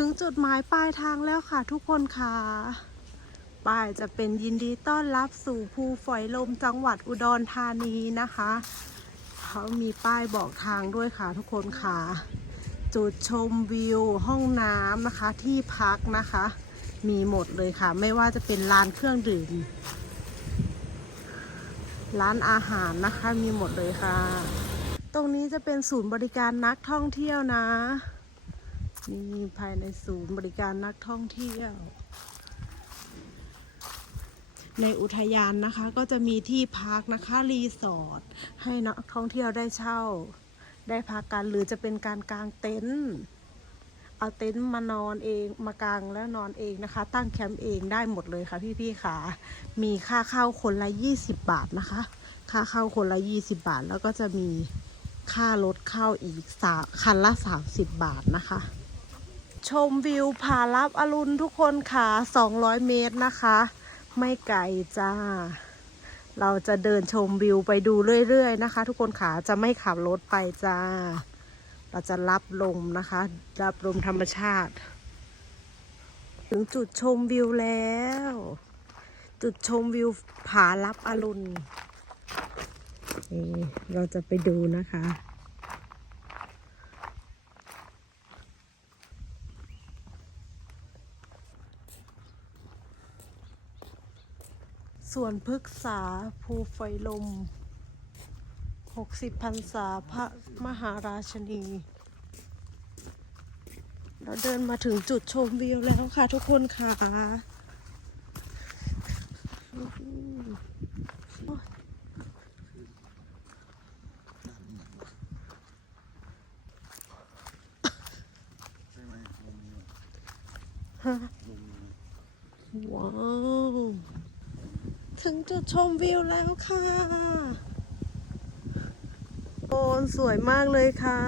ถึงจุดหมายปลายทางแล้วค่ะทุกคนค่ะป้ายจะเป็นยินดีต้อนรับสู่ภูฝอยลมจังหวัดอุดรธานีนะคะ เขามีป้ายบอกทางด้วยค่ะทุกคนค่ะ จุดชมวิวห้องน้ำนะคะที่พักนะคะ มีหมดเลยค่ะ ไม่ว่าจะเป็นร้านเครื่องดื่ม ร้านอาหารนะคะมีหมดเลยค่ะ ตรงนี้จะเป็นศูนย์บริการนักท่องเที่ยวนะ นี่ภายในศูนย์บริการนักท่องเที่ยว ในอุทยานนะคะก็จะมีที่พักนะคะรีสอร์ทให้นักท่องเที่ยวได้เช่า ได้พักกันหรือจะเป็นการกางเต็นท์เอาเต็นท์มานอนเองมากางแล้วนอนเองนะคะ ตั้งแคมป์เองได้หมดเลยค่ะพี่ๆค่ะมีค่าเข้าคนละ 20 บาทนะคะ ค่าเข้าคนละ 20 บาท แล้วก็จะมีค่ารถเข้าอีกสาคันละ 30 บาทนะคะ ชมวิวผาลับอรุณทุกคนค่ะ 200 เมตรนะคะ ไม่ไกลจ้า เราจะเดินชมวิวไปดูเรื่อยๆนะคะ ทุกคนค่ะ จะไม่ขับรถไปจ้า เราจะรับลมนะคะ รับลมธรรมชาติ ถึงจุดชมวิวแล้ว จุดชมวิวผาลับอรุณ เราจะไปดูนะคะ ส่วนพฤกษาภูไฟลม 60พรรษาพระมหาราชนี เราเดินมาถึงจุดชมวิวแล้วค่ะทุกคนค่ะว้าว ถึงจุดชมวิวแล้วค่ะโอนสวยมากเลยค่ะ